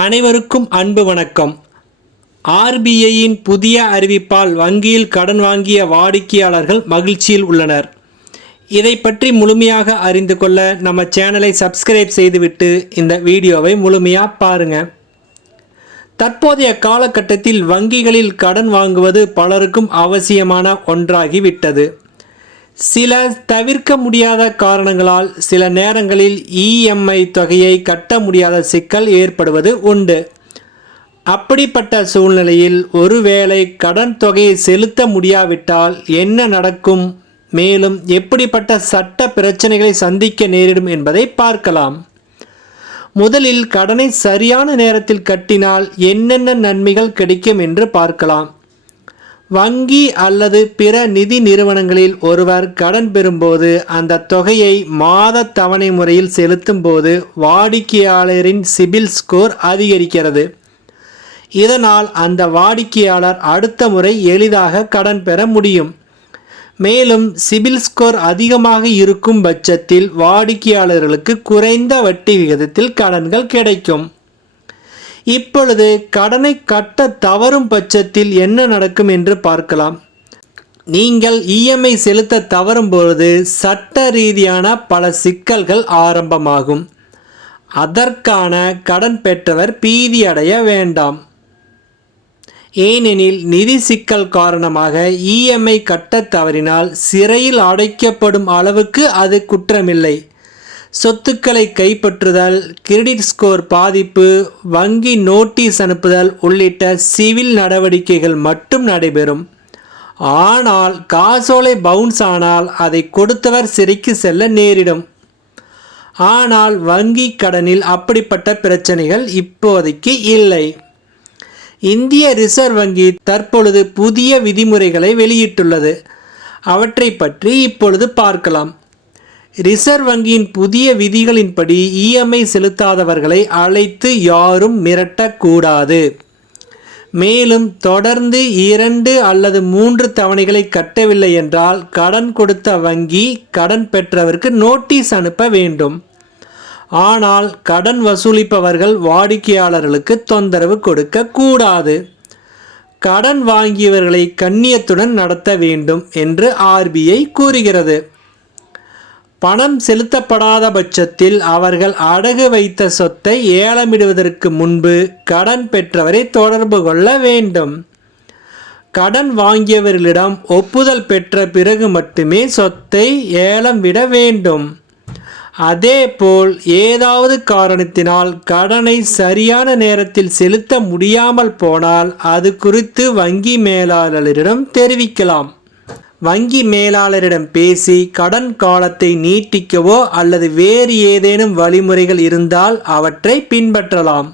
அனைவருக்கும் அன்பு வணக்கம். ஆர்பிஐயின் புதிய அறிவிப்பால் வங்கியில் கடன் வாங்கிய வாடிக்கையாளர்கள் மகிழ்ச்சியில் உள்ளனர். இதை பற்றி முழுமையாக அறிந்து கொள்ள நம்ம சேனலை சப்ஸ்கிரைப் செய்துவிட்டு இந்த வீடியோவை முழுமையாக பாருங்கள். தற்போதைய காலகட்டத்தில் வங்கிகளில் கடன் வாங்குவது பலருக்கும் அவசியமான ஒன்றாகிவிட்டது. சில தவிர்க்க முடியாத காரணங்களால் சில நேரங்களில் இஎம்ஐ தொகையை கட்ட முடியாத சிக்கல் ஏற்படுவது உண்டு. அப்படிப்பட்ட சூழ்நிலையில் ஒருவேளை கடன் தொகையை செலுத்த முடியாவிட்டால் என்ன நடக்கும், மேலும் எப்படிப்பட்ட சட்ட பிரச்சனைகளை சந்திக்க நேரிடும் என்பதை பார்க்கலாம். முதலில் கடனை சரியான நேரத்தில் கட்டினால் என்னென்ன நன்மைகள் கிடைக்கும் என்று பார்க்கலாம். வங்கி அல்லது பிற நிதி நிறுவனங்களில் ஒருவர் கடன் பெறும்போது அந்த தொகையை மாத தவணை முறையில் செலுத்தும் போது வாடிக்கையாளரின் சிபில் ஸ்கோர் அதிகரிக்கிறது. இதனால் அந்த வாடிக்கையாளர் அடுத்த முறை எளிதாக கடன் பெற முடியும். மேலும் சிபில் ஸ்கோர் அதிகமாக இருக்கும் பட்சத்தில் வாடிக்கையாளர்களுக்கு குறைந்த வட்டி விகிதத்தில் கடன்கள் கிடைக்கும். இப்பொழுது கடனை கட்ட தவறும் பட்சத்தில் என்ன நடக்கும் என்று பார்க்கலாம். நீங்கள் இஎம்ஐ செலுத்த தவறும் பொழுது சட்ட ரீதியான பல சிக்கல்கள் ஆரம்பமாகும். அதற்கான கடன் பெற்றவர் பீதியடைய வேண்டாம். ஏனெனில் நிதி சிக்கல் காரணமாக இஎம்ஐ கட்ட தவறினால் சிறையில் அடைக்கப்படும் அளவுக்கு அது குற்றமில்லை. சொத்துக்களை கைப்பற்றுதல், கிரெடிட் ஸ்கோர் பாதிப்பு, வங்கி நோட்டீஸ் அனுப்புதல் உள்ளிட்ட சிவில் நடவடிக்கைகள் மட்டும் நடைபெறும். ஆனால் காசோலை பவுன்ஸ் ஆனால் அதை கொடுத்தவர் சிறைக்கு செல்ல நேரிடும். ஆனால் வங்கி கடனில் அப்படிப்பட்ட பிரச்சனைகள் இப்போதைக்கு இல்லை. இந்திய ரிசர்வ் வங்கி தற்பொழுது புதிய விதிமுறைகளை வெளியிட்டுள்ளது. அவற்றை பற்றி இப்பொழுது பார்க்கலாம். ரிசர்வ் வங்கியின் புதிய விதிகளின்படி இஎம்ஐ செலுத்தாதவர்களை அழைத்து யாரும் மிரட்டக்கூடாது. மேலும் தொடர்ந்து 2 அல்லது 3 தவணைகளை கட்டவில்லை என்றால் கடன் கொடுத்த வங்கி கடன் பெற்றவருக்கு நோட்டீஸ் அனுப்ப வேண்டும். ஆனால் கடன் வசூலிப்பவர்கள் வாடிக்கையாளர்களுக்கு தொந்தரவு கொடுக்க கூடாது. கடன் வாங்கியவர்களை கண்ணியத்துடன் நடத்த வேண்டும் என்று ஆர்பிஐ கூறுகிறது. பணம் செலுத்தப்படாத பட்சத்தில் அவர்கள் அடகு வைத்த சொத்தை ஏலமிடுவதற்கு முன்பு கடன் பெற்றவரை தொடர்பு கொள்ள வேண்டும். கடன் வாங்கியவர்களிடம் ஒப்புதல் பெற்ற பிறகு மட்டுமே சொத்தை ஏலம் விட வேண்டும். அதேபோல் ஏதாவது காரணத்தினால் கடனை சரியான நேரத்தில் செலுத்த முடியாமல் போனால் அது குறித்து வங்கி மேலாளரிடம் தெரிவிக்கலாம். வங்கி மேலாளரிடம் பேசி கடன் காலத்தை நீட்டிக்கவோ அல்லது வேறு ஏதேனும் வழிமுறைகள் இருந்தால் அவற்றை பின்பற்றலாம்.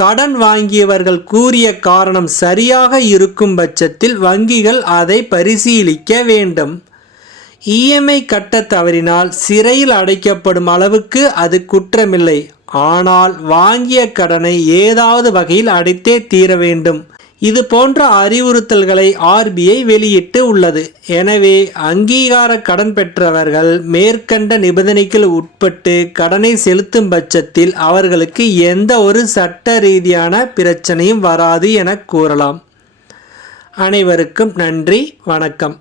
கடன் வாங்கியவர்கள் கூறிய காரணம் சரியாக இருக்கும் பட்சத்தில் வங்கிகள் அதை பரிசீலிக்க வேண்டும். இஎம்ஐ கட்ட தவறினால் சிறையில் அடைக்கப்படும் அளவுக்கு அது குற்றமில்லை. ஆனால் வாங்கிய கடனை ஏதாவது வகையில் அடைத்தே தீர வேண்டும். இது போன்ற அறிவுறுத்தல்களை ஆர்பிஐ வெளியிட்டு உள்ளது. எனவே அங்கீகார கடன் பெற்றவர்கள் மேற்கண்ட நிபந்தனைக்கு உட்பட்டு கடனை செலுத்தும் பட்சத்தில் அவர்களுக்கு எந்த ஒரு சட்ட ரீதியான பிரச்சனையும் வராது என கூறலாம். அனைவருக்கும் நன்றி, வணக்கம்.